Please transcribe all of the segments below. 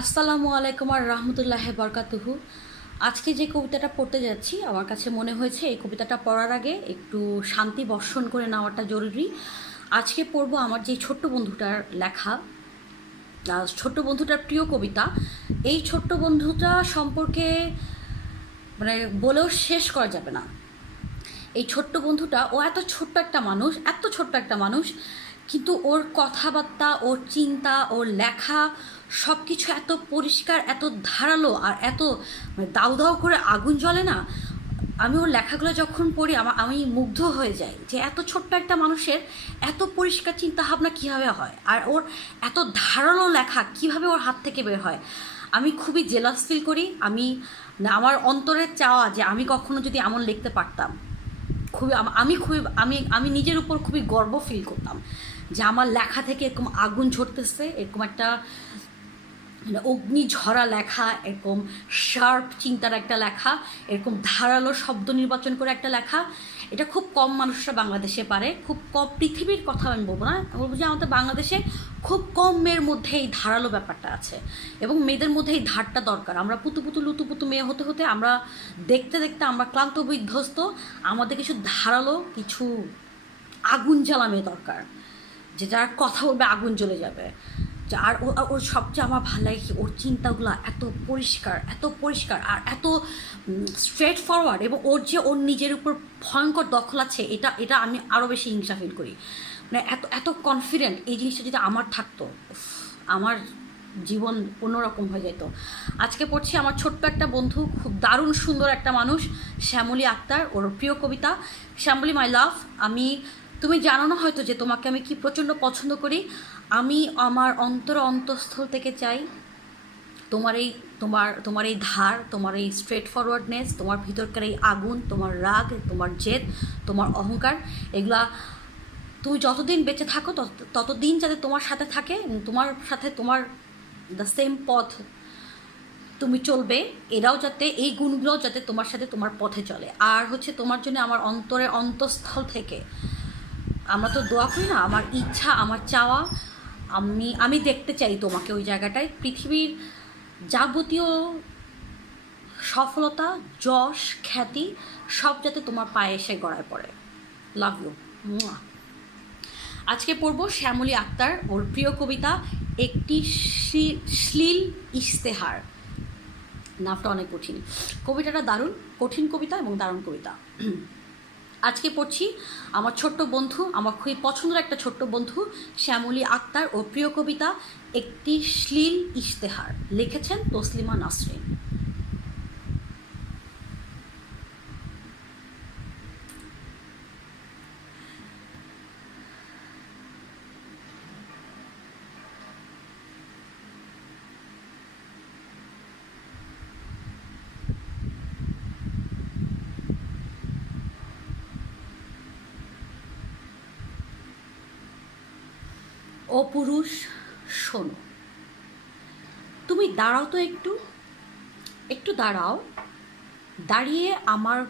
আসসালামু আলাইকুম আর রহমতুল্লাহ বরকাতুহু। আজকে যে কবিতাটা পড়তে যাচ্ছি, আমার কাছে মনে হয়েছে এই কবিতাটা পড়ার আগে একটু শান্তি বর্ষণ করে নেওয়াটা জরুরি। আজকে পড়ব আমার যে ছোট্ট বন্ধুটার লেখা ছোট্ট বন্ধুটার প্রিয় কবিতা। এই ছোট্ট বন্ধুটা সম্পর্কে মানে বলেও শেষ করা যাবে না। এই ছোট্ট বন্ধুটা, ও এত ছোট্ট একটা মানুষ, এত ছোট্ট একটা মানুষ, কিন্তু ওর কথাবার্তা, ওর চিন্তা, ওর লেখা সব কিছু এত পরিষ্কার, এত ধারালো আর এত মানে দাউ দাউ করে আগুন জ্বলে না, আমি ওর লেখাগুলো যখন পড়ি আমার আমি মুগ্ধ হয়ে যাই যে এত ছোট্ট একটা মানুষের এত পরিষ্কার চিন্তা ভাবনা কীভাবে হয়? আর ওর এত ধারালো লেখা কীভাবে ওর হাত থেকে বের হয়? আমি খুবই জেলাস ফিল করি। আমি আমার অন্তরের চাওয়া যে আমি কখনো যদি এমন লিখতে পারতাম, খুবই, আমি খুবই, আমি আমি নিজের উপর খুবই গর্ব ফিল করতাম যে আমার লেখা থেকে এরকম আগুন ঝরতেছে, এরকম একটা মানে অগ্নি ঝরা লেখা, এরকম শার্প চিন্তার একটা লেখা, এরকম ধারালো শব্দ নির্বাচন করে একটা লেখা। এটা খুব কম মানুষরা বাংলাদেশে পারে, খুব কম পৃথিবীর কথা আমি বলব না বলব যে আমাদের বাংলাদেশে খুব কম মেয়ের মধ্যে এই ধারালো ব্যাপারটা আছে এবং মেয়েদের মধ্যে এই ধারটা দরকার। আমরা পুতু পুতু, লুতু পুতু মেয়ে হতে হতে আমরা দেখতে দেখতে আমরা ক্লান্ত, বিধ্বস্ত, আমাদের কিছু ধারালো, কিছু আগুন জ্বালা মেয়ে দরকার, যে যার কথা বলবে আগুন জ্বলে যাবে। আর ওর সবচেয়ে আমার ভালো লাগে কি, ওর চিন্তাগুলো এত পরিষ্কার এত পরিষ্কার আর এত স্ট্রেট ফরওয়ার্ড এবং ওর যে ওর নিজের উপর ভয়ঙ্কর দখল আছে, এটা এটা আমি আরও বেশি হিংসা ফিল করি। মানে এত এত কনফিডেন্ট এই জিনিসটা যদি আমার থাকতো আমার জীবন অন্যরকম হয়ে যেত। আজকে পড়ছি আমার ছোট্ট একটা বন্ধু, খুব দারুণ সুন্দর একটা মানুষ, শ্যামলী আক্তার, ওর প্রিয় কবিতা। শ্যামলী মাই লাভ আমি তুমি জানো না হয়তো যে তোমাকে আমি কি প্রচণ্ড পছন্দ করি? আমি আমার অন্তর অন্তঃস্থল থেকে চাই তোমার এই, তোমার তোমার এই ধার, তোমার এই স্ট্রেট ফরওয়ার্ডনেস তোমার ভিতরকার এই আগুন, তোমার রাগ, তোমার জেদ, তোমার অহংকার, এগুলা তুমি যতদিন বেঁচে থাকো, তত- ততদিন যাতে তোমার সাথে থাকে তোমার সাথে তোমার দ্য সেম পথ তুমি চলবে, এরাও যাতে, এই গুণগুলোও যাতে তোমার সাথে তোমার পথে চলে। আর হচ্ছে তোমার জন্য আমার অন্তরের অন্তঃস্থল থেকে আমরা তো দোয়া করি না, আমার ইচ্ছা, আমার চাওয়া, আমি আমি দেখতে চাই তোমাকে ওই জায়গাটায়। পৃথিবীর যাবতীয় সফলতা, যশ, খ্যাতি, সব যাতে তোমার পায়ে এসে গড়ায় পড়ে। লাভ ইউ আজকে পড়ব শ্যামলী আক্তার, ওর প্রিয় কবিতা, একটি শ্লী- শ্লীল ইশতেহার। নামটা অনেক কঠিন। কবিতাটা দারুণ, কঠিন কবিতা এবং দারুণ কবিতা। আজকে পড়ছি আমার ছোট্ট বন্ধু, আমার খুবই পছন্দের একটা ছোট্ট বন্ধু, শ্যামলী আক্তার ও প্রিয় কবিতা, একটি শ্লীল ইশতেহার। লিখেছেন তসলিমা নাসরিন। ও পুরুষ শোনো। তুমি দাঁড়াও তো একটু। একটু দাঁড়াও। দাঁড়িয়ে আমার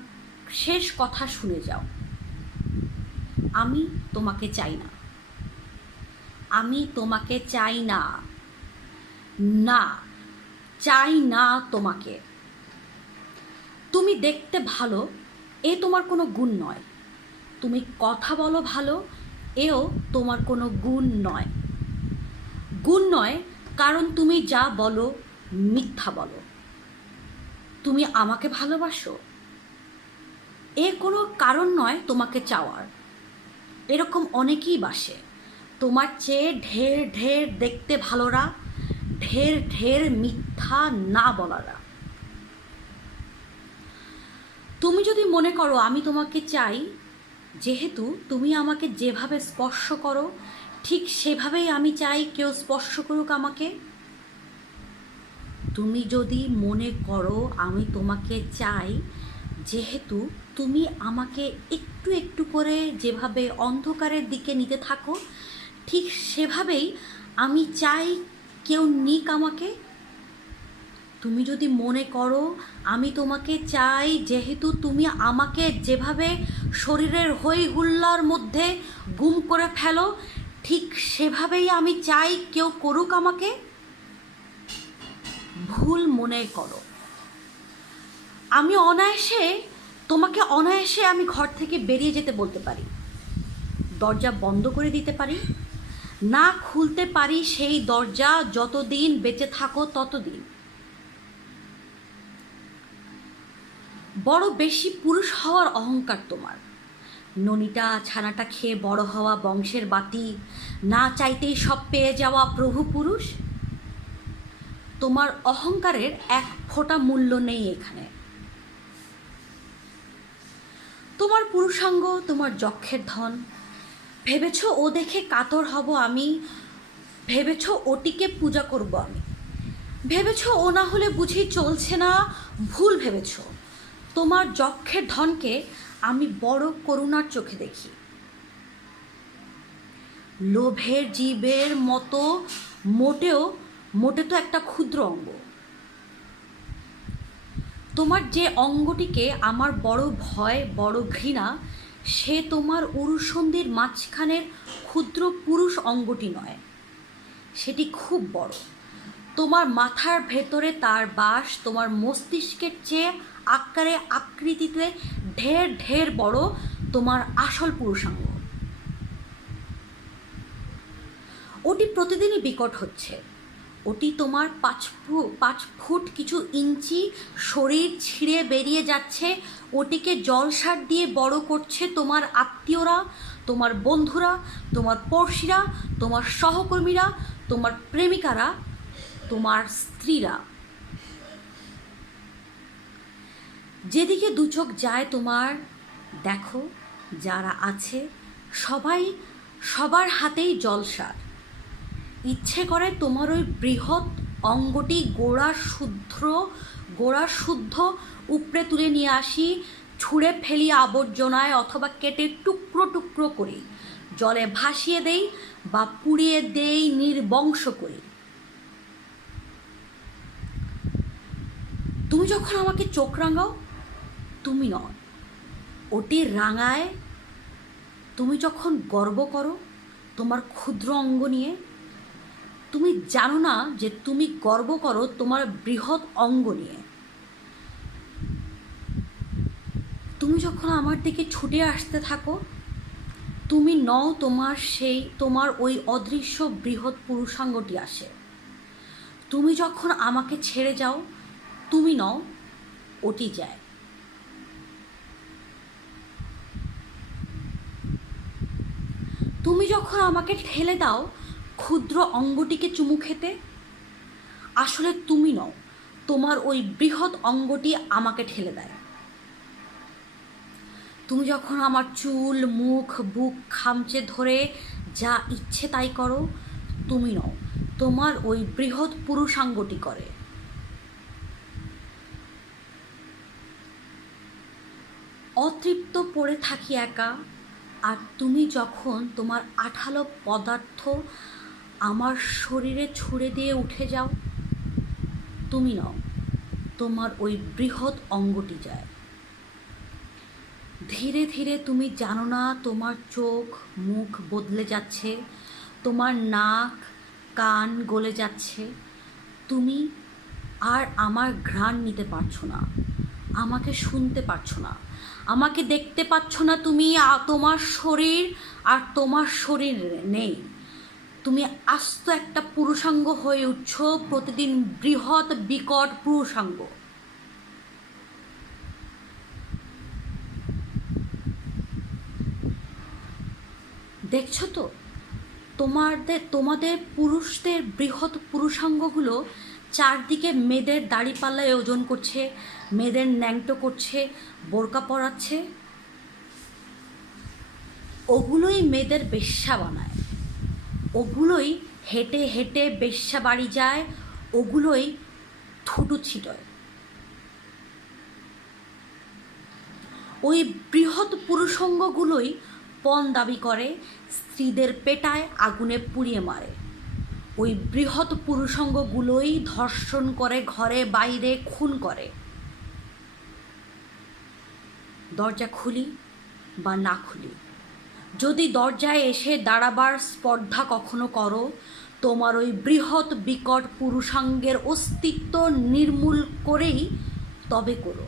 শেষ কথা শুনে যাও। আমি তোমাকে চাই না। আমি তোমাকে চাই না। না, চাই না তোমাকে। তুমি দেখতে ভালো, এ তোমার কোনো গুণ নয়। তুমি কথা বলো ভালো এও তোমার কোনো গুণ নয়। গুণ নয়, কারণ তুমি যা বলো, মিথ্যা বলো। তুমি আমাকে ভালোবাসো? এ কোনো কারণ নয় তোমাকে চাওয়ার। এরকম অনেকেই বাসে। তোমার চেয়ে ঢের ঢের দেখতে ভালোরা, ঢের ঢের মিথ্যা না বলারা। তুমি যদি মনে করো আমি তোমাকে চাই যেহেতু তুমি আমাকে যেভাবে স্পর্শ করো, ঠিক সেভাবেই আমি চাই কেউ স্পর্শ করুক আমাকে। তুমি যদি মনে করো আমি তোমাকে চাই, যেহেতু তুমি আমাকে একটু একটু করে যেভাবে অন্ধকারের দিকে নিতে থাকো, ঠিক সেভাবেই আমি চাই কেউ নিক আমাকে। তুমি যদি মনে করো, আমি তোমাকে চাই, যেহেতু তুমি আমাকে যেভাবে শরীরের হই হুল্লার মধ্যে গুম করে ফেলো, ঠিক সেভাবেই আমি চাই কেউ করুক আমাকে। ভুল মনে করো। আমি অনায়াসে, তোমাকে অনায়াসে আমি ঘর থেকে বেরিয়ে যেতে বলতে পারি। দরজা বন্ধ করে দিতে পারি। না খুলতে পারি সেই দরজা, যতদিন বেঁচে থাকো ততদিন। বড় বেশি পুরুষ হওয়ার অহংকার তোমার। ননিটা ছানাটা খেয়ে বড় হওয়া বংশের বাতি, না চাইতেই সব পেয়ে যাওয়া প্রভু পুরুষ। তোমার অহংকারের এক ফোঁটা মূল্য নেই এখানে। তোমার পুরুষাঙ্গ, তোমার যক্ষের ধন। ভেবেছ ও দেখে কাতর হব আমি, ভেবেছ ওটিকে পূজা করব আমি। ভেবেছ ও না হলে বুঝি চলছে না, ভুল ভেবেছ। তোমার যক্ষের ধনকে আমি বড় করুণার চোখে দেখি। লোভের জীবের মতো মোটেও, মোটে তো একটা ক্ষুদ্র অঙ্গ। তোমার যে অঙ্গটিকে আমার বড় ভয়, বড় ঘৃণা, সে তোমার উরুসন্ধির মাঝখানের ক্ষুদ্র পুরুষ অঙ্গটি নয়। সেটি খুব বড়। তোমার মাথার ভেতরে তার বাস, তোমার মস্তিষ্কের চেয়ে আকারে আকৃতিতে ঢের ঢের বড় তোমার আসল পুরুষাঙ্গ। ওটি প্রতিদিনই বিকট হচ্ছে। ওটি তোমার পাঁচ পাঁচ ফুট কিছু ইঞ্চি শরীর ছিঁড়ে বেরিয়ে যাচ্ছে। ওটিকে জলসার দিয়ে বড় করছে তোমার আত্মীয়রা, তোমার বন্ধুরা, তোমার পড়শিরা, তোমার সহকর্মীরা, তোমার প্রেমিকারা। তোমার স্ত্রীরা। যেদিকে দু চোখ যায় তোমার, দেখো যারা আছে সবাই সবার হাতেই জলসার ইচ্ছে করে তোমার ওই বৃহৎ অঙ্গটি গোড়া শুদ্ধ গোড়া শুদ্ধ উপড়ে তুলে নিয়ে আসি, ছুঁড়ে ফেলি আবর্জনায় অথবা কেটে টুকরো টুকরো করি। জলে ভাসিয়ে দেই বা পুড়িয়ে দেই নির্বংশ করি। তুমি যখন আমাকে চোখ রাঙাও, তুমি নয় ওটি রাঙায়, তুমি যখন গর্ব করো, তোমার ক্ষুদ্র অঙ্গ নিয়ে, তুমি জানো না যে তুমি গর্ব করো তোমার বৃহৎ অঙ্গ নিয়ে। তুমি যখন আমার দিকে ছুটে আসতে থাকো, তুমি নও তোমার সেই, তোমার ওই অদৃশ্য বৃহৎ পুরুষাঙ্গটি আসে। তুমি যখন আমাকে ছেড়ে যাও তুমি নও, ওটি যায়। তুমি যখন আমাকে ঠেলে দাও, ক্ষুদ্র অঙ্গটিকে চুমু খেতে, আসলে তুমি নও, তোমার ওই বৃহৎ অঙ্গটি আমাকে ঠেলে দেয়। তুমি যখন আমার চুল, মুখ, বুক, খামচে ধরে যা ইচ্ছে তাই করো, তুমি নও, তোমার ওই বৃহৎ পুরুষাঙ্গটি করে। অতৃপ্ত পড়ে থাকি একা। আর তুমি যখন তোমার আঠালো পদার্থ আমার শরীরে ছুঁড়ে দিয়ে উঠে যাও, তুমি নও, তোমার ওই বৃহৎ অঙ্গটি যায়। ধীরে ধীরে তুমি জানো না তোমার চোখ মুখ বদলে যাচ্ছে, তোমার নাক কান গলে যাচ্ছে। তুমি আর আমার ঘ্রাণ নিতে পারছ না, আমাকে শুনতে পারছ না। আমাকে দেখতে পাচ্ছ না তুমি তোমার শরীর আর তোমার শরীর নেই। তুমি আস্ত একটা পুরুষাঙ্গ হয়ে উঠছ, প্রতিদিন বৃহৎ বিকট পুরুষাঙ্গ। দেখছ তো, তোমাদের তোমাদের পুরুষদের বৃহৎ পুরুষাঙ্গগুলো চারদিকে মেয়েদের দাড়িপাল্লায় ওজন করছে, মেয়েদের ন্যাংটো করছে, বোরকা পরাচ্ছে। ওগুলোই মেয়েদের বেশ্যা বানায়। ওগুলোই হেঁটে হেঁটে বেশ্যা বাড়ি যায়, ওগুলোই থুটু ছিটয়। ওই বৃহৎ পুরুষঙ্গগুলোই পণ দাবি করে, স্ত্রীদের পেটায় আগুনে পুড়িয়ে মারে। ওই বৃহৎ পুরুষঙ্গগুলোই ধর্ষণ করে, ঘরে, বাইরে, খুন করে। দরজা খুলি বা না খুলি। যদি দরজায় এসে দাঁড়াবার স্পর্ধা কখনো করো, তোমার ওই বৃহৎ বিকট পুরুষাঙ্গের অস্তিত্ব নির্মূল করেই তবে করো।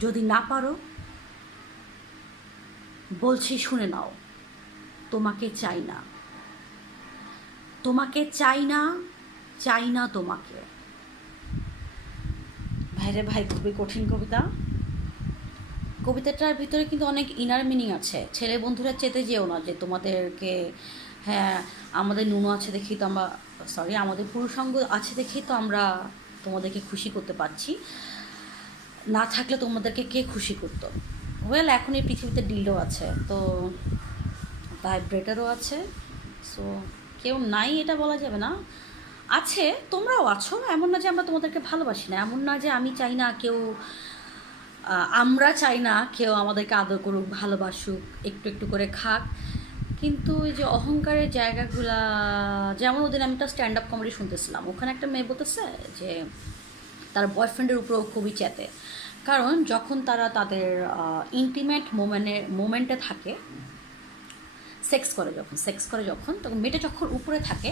যদি না পারো, বলছি শুনে নাও, তোমাকে চাই না। তোমাকে চাই না চাই না তোমাকে। ভাইরে ভাই, খুবই কঠিন কবিতা। কবিতাটার ভিতরে কিন্তু অনেক ইনার মিনিং আছে। ছেলে বন্ধুরা চেতে যেও না যে তোমাদেরকে হ্যাঁ আমাদের নুনো আছে দেখি তো আমরা সরি আমাদের পুরুষাঙ্গ আছে দেখেই তো আমরা তোমাদেরকে খুশি করতে পারছি। না থাকলে তোমাদেরকে কে খুশি করতো? ওয়েল এখন এই পৃথিবীতে ডিলও আছে, তো ভাইব্রেটারও আছে সো কেউ নাই, এটা বলা যাবে না। আছে, তোমরাও আছো, এমন না যে আমরা তোমাদেরকে ভালোবাসি না, এমন না যে আমি চাই না কেউ আমরা চাই না কেউ আমাদেরকে আদর করুক, ভালোবাসুক, একটু একটু করে খাক। কিন্তু ওই যে অহংকারের জায়গাগুলা, যেমন ওদিন আমি একটা স্ট্যান্ড আপ কমেডি শুনতেছিলাম, ওখানে একটা মেয়ে বলতেছে যে, তার বয়ফ্রেন্ডের উপরেও খুবই চেতে কারণ যখন তারা তাদের ইন্টিমেট মোমেন্টে মোমেন্টে থাকে সেক্স করে যখন সেক্স করে যখন তখন মেয়েটা যখন উপরে থাকে,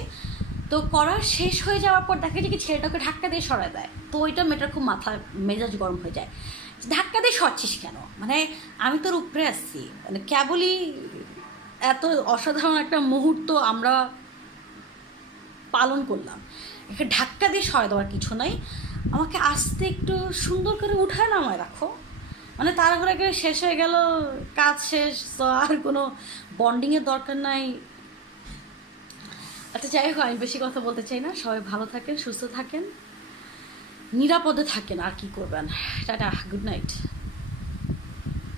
তো করা শেষ হয়ে যাওয়ার পর দেখে যে কি ছেলেটাকে ধাক্কা দিয়ে সরায় দেয়। তো ওইটা মেয়েটার খুব মাথা মেজাজ গরম হয়ে যায়। ধাক্কা দিয়ে সরছিস কেন? মানে আমি তোর উপরে আসছি মানে কেবলই এত অসাধারণ একটা মুহূর্ত আমরা পালন করলাম। একে ধাক্কা দিয়ে সরাই দেওয়ার কিছু নাই। আমাকে আসতে একটু সুন্দর করে উঠায় নামায় রাখো মানে করে শেষ হয়ে গেল, কাজ শেষ, তো আর কোনো বন্ডিংয়ের দরকার নাই। আচ্ছা যাই হোক, আমি বেশি কথা বলতে চাই না। সবাই ভালো থাকেন, সুস্থ থাকেন, নিরাপদে থাকেন, আর কি করবেন। Tata good night